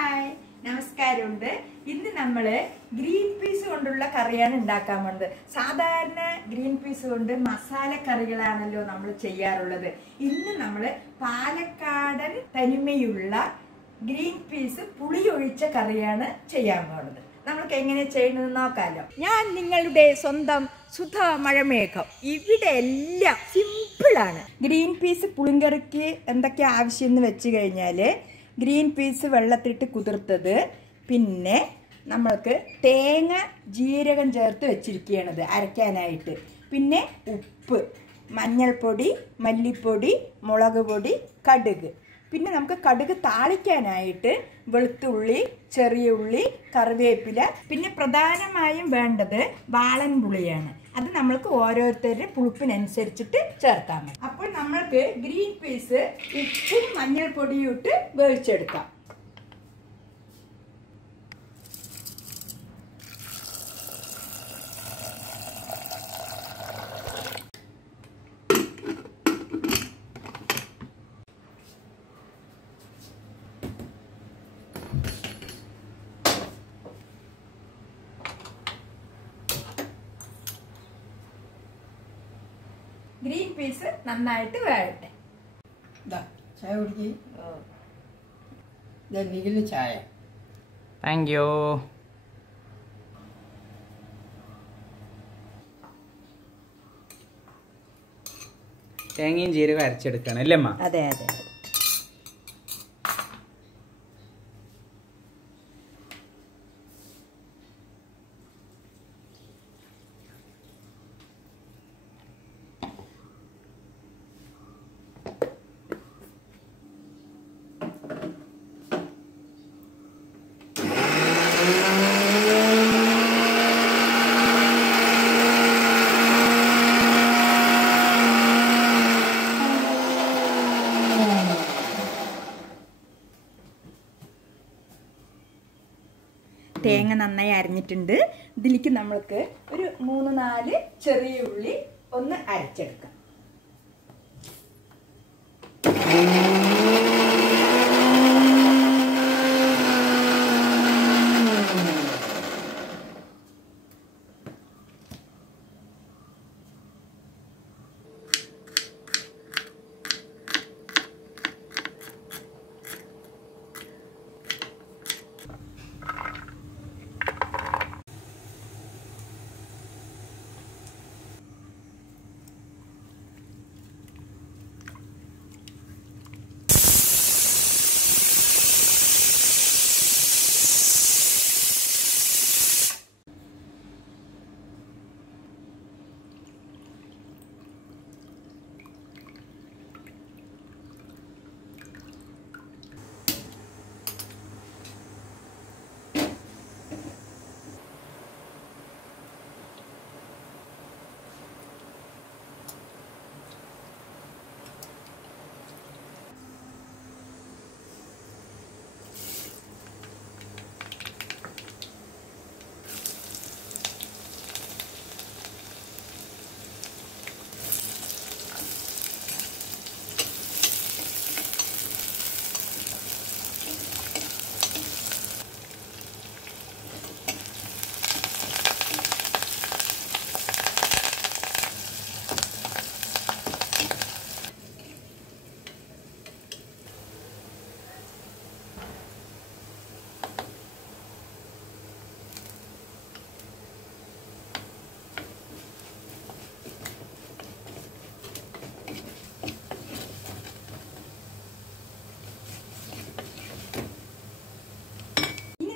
Hi നമസ്കാരമുണ്ട്. ഇന്ന് നമ്മൾ ഗ്രീൻ പീസ് കൊണ്ടുള്ള കറിയാണ് ഉണ്ടാക്കാൻ പോകുന്നത്. സാധാരണ ഗ്രീൻ പീസ് കൊണ്ട് മസാല കറികളാണല്ലോ നമ്മൾ ചെയ്യാറുള്ളത്. ഇന്ന് നമ്മൾ പാലക്കാടൻ തനിമയുള്ള ഗ്രീൻ പീസ് പുളി ഒഴിച്ച കറിയാണ് ചെയ്യാൻ പോകുന്നത്. നമ്മൾക്ക് എങ്ങനെ ചെയ്യുന്നത് നോക്കാമല്ലോ. ഞാൻ നിങ്ങളുടെ സ്വന്തം സുധാമഴമേഘം. ഇവിടെ എല്ലാം സിമ്പിളാണ്. ഗ്രീൻ പീസ് പുളിങ്കറിക്ക് എന്തൊക്കെ ആവശ്യം എന്ന് വെച്ച് കഴിഞ്ഞാൽ ഗ്രീൻ പീസ് വെള്ളത്തിട്ട് കുതിർത്തത്, പിന്നെ നമ്മൾക്ക് തേങ്ങ ജീരകം ചേർത്ത് വെച്ചിരിക്കുകയാണത് അരയ്ക്കാനായിട്ട്, പിന്നെ ഉപ്പ്, മഞ്ഞൾപ്പൊടി, മല്ലിപ്പൊടി, മുളക് പൊടി, കടുക്, പിന്നെ നമുക്ക് കടുക് താളിക്കാനായിട്ട് വെളുത്തുള്ളി, ചെറിയ ഉള്ളി, കറിവേപ്പില, പിന്നെ പ്രധാനമായും വേണ്ടത് വാളൻപുളിയാണ്. അത് നമ്മൾക്ക് ഓരോരുത്തരുടെ പുളിപ്പിനനുസരിച്ചിട്ട് ചേർത്താൽ മതി. അപ്പോൾ നമ്മൾക്ക് ഗ്രീൻ പീസ് ഉപ്പും മഞ്ഞൾപ്പൊടിയും ഇട്ട് വേവിച്ചെടുക്കാം. ഗ്രീൻ പീസ് നന്നായിട്ട് വേവട്ടെ. ചായ കുടിക്ക്. നിഖില് ചായ. Thank you. തേങ്ങയും ജീരകം അരച്ചെടുക്കണം അല്ലേ അമ്മ? അതെ അതെ. തേങ്ങ നന്നായി അരിഞ്ഞിട്ടുണ്ട്. ഇതിലേക്ക് നമ്മൾക്ക് ഒരു 3-4 ചെറിയ ഉള്ളി ഒന്ന് അരച്ചെടുക്കാം.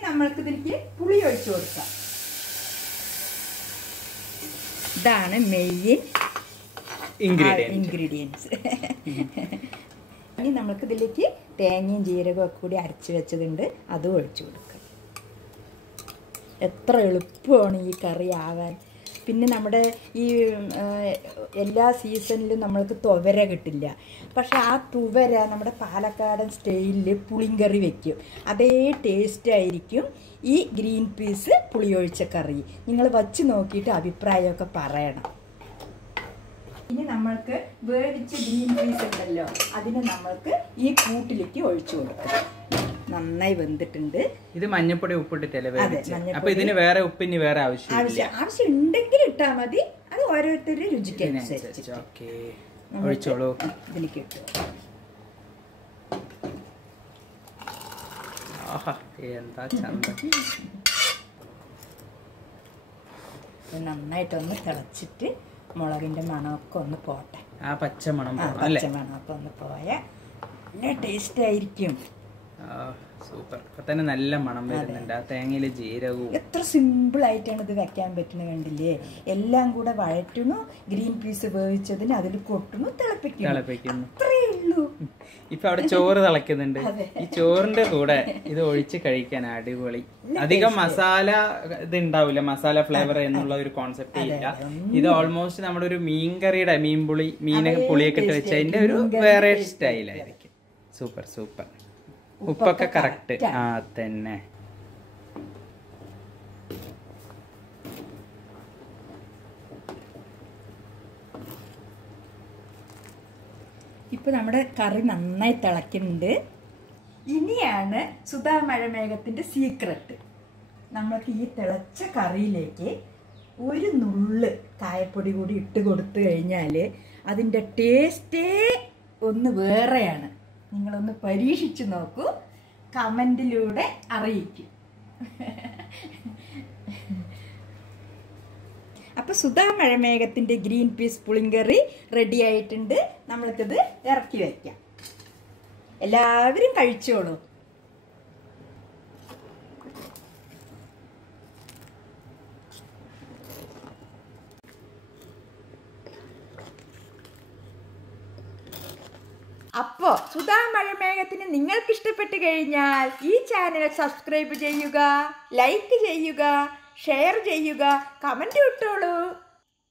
നമ്മൾക്ക് ഇതിലേക്ക് പുളി ഒഴിച്ചു കൊടുക്കാം. ഇതാണ് മെയിൻ ഇൻഗ്രീഡിയൻസ്. ഇനി നമ്മൾക്ക് ഇതിലേക്ക് തേങ്ങയും ജീരകവും ഒക്കെ കൂടി അരച്ച് വെച്ചതുണ്ട്, അതും ഒഴിച്ചു കൊടുക്കാം. എത്ര എളുപ്പമാണ് ഈ കറി ആവാൻ. പിന്നെ നമ്മുടെ ഈ എല്ലാ സീസണിലും നമ്മൾക്ക് തുവര കിട്ടില്ല. പക്ഷെ ആ തുവര നമ്മുടെ പാലക്കാടൻ സ്റ്റൈലിൽ പുളിങ്കറി വെക്കും. അതേ ടേസ്റ്റ് ആയിരിക്കും ഈ ഗ്രീൻ പീസ് പുളിയൊഴിച്ച കറി. നിങ്ങൾ വച്ച് നോക്കിയിട്ട് അഭിപ്രായമൊക്കെ പറയണം. ഇനി നമ്മൾക്ക് വേവിച്ച ഗ്രീൻ പീസ് ഉണ്ടല്ലോ, അതിനെ നമ്മൾക്ക് ഈ കൂട്ടിലേക്ക് ഒഴിച്ചു കൊടുക്കാം. നന്നായി വെന്തിട്ടുണ്ട്. ഇത് മഞ്ഞപ്പൊടി ഉപ്പിട്ടിട്ടല്ലേ അതെ, വേവിച്ചത്? മഞ്ഞപ്പൊടി. അപ്പൊ ഇതിന് വേറെ ഉപ്പിന് വേറെ ആവശ്യം ആവശ്യം ഉണ്ടെങ്കിൽ ഇട്ടാ മതി. അത് ഓരോരുത്തരുടെ രുചിക്ക് അനുസരിച്ച്. ഓക്കെ, ഒഴിച്ചോളൂ. ഇതിലേക്ക് ഇട്ടു. ആഹാ, എന്താ ചന്ത. നന്നായിട്ടൊന്ന് തിളച്ചിട്ട് മുളകിന്റെ മണമൊക്കെ ഒന്ന് പോട്ടെ. ആ പച്ചമണം പച്ചമണമൊക്കെ ഒന്ന് പോയ നല്ല ടേസ്റ്റ് ആയിരിക്കും. സൂപ്പർ. ഇപ്പൊ തന്നെ നല്ല മണം വരുന്നുണ്ട്. ആ തേങ്ങയിലെ ജീരകവും. എത്ര സിമ്പിൾ ആയിട്ടാണ് ഇത് വെക്കാൻ പറ്റുന്നത് കണ്ടില്ലേ? എല്ലാം കൂടെ വഴറ്റുന്നു, ഗ്രീൻ പീസ് വേവിച്ചതിന് അതിൽ കൊട്ടുന്നു, തിളപ്പിക്കുന്നു. അത്രേ ഉള്ളൂ. ഇപ്പൊ അവിടെ ചോറ് തിളക്കുന്നുണ്ട്. ഈ ചോറിന്റെ കൂടെ ഇത് ഒഴിച്ച് കഴിക്കാൻ അടിപൊളി. അധികം മസാല ഇത് ഉണ്ടാവില്ല, മസാല ഫ്ലേവർ എന്നുള്ള ഒരു കോൺസെപ്റ്റ് ഇല്ല. ഇത് ഓൾമോസ്റ്റ് നമ്മുടെ ഒരു മീൻകറിയുടെ മീനൊക്കെ പുളിയൊക്കെ ഇട്ട് വെച്ചതിന്റെ ഒരു വേറെ സ്റ്റൈലായിരിക്കും. Super super. ഉപ്പൊക്കെ കറക്റ്റ്. ആ തന്നെ. ഇപ്പൊ നമ്മുടെ കറി നന്നായി തിളക്കുന്നുണ്ട്. ഇനിയാണ് സുധാ മഴമേഘത്തിന്റെ സീക്രട്ട്. നമ്മൾക്ക് ഈ തിളച്ച കറിയിലേക്ക് ഒരു നുള്ള് കായപ്പൊടി കൂടി ഇട്ട് കൊടുത്തു കഴിഞ്ഞാൽ അതിൻ്റെ ടേസ്റ്റേ ഒന്ന് വേറെയാണ്. നിങ്ങളൊന്ന് പരീക്ഷിച്ചു നോക്കൂ, കമൻറ്റിലൂടെ അറിയിക്കും. അപ്പോൾ സുധാ മഴമേഘത്തിൻ്റെ ഗ്രീൻ പീസ് പുളിങ്കറി റെഡി ആയിട്ടുണ്ട്. നമ്മൾക്കിത് ഇറക്കി വയ്ക്കാം. എല്ലാവരും കഴിച്ചോളൂ. അപ്പോ സുധാ മഴമേഘത്തിന് നിങ്ങൾക്ക് ഇഷ്ടപ്പെട്ട് കഴിഞ്ഞാൽ ഈ ചാനൽ സബ്സ്ക്രൈബ് ചെയ്യുക, ലൈക്ക് ചെയ്യുക, ഷെയർ ചെയ്യുക, കമൻറ്റ് ഇട്ടോളൂ.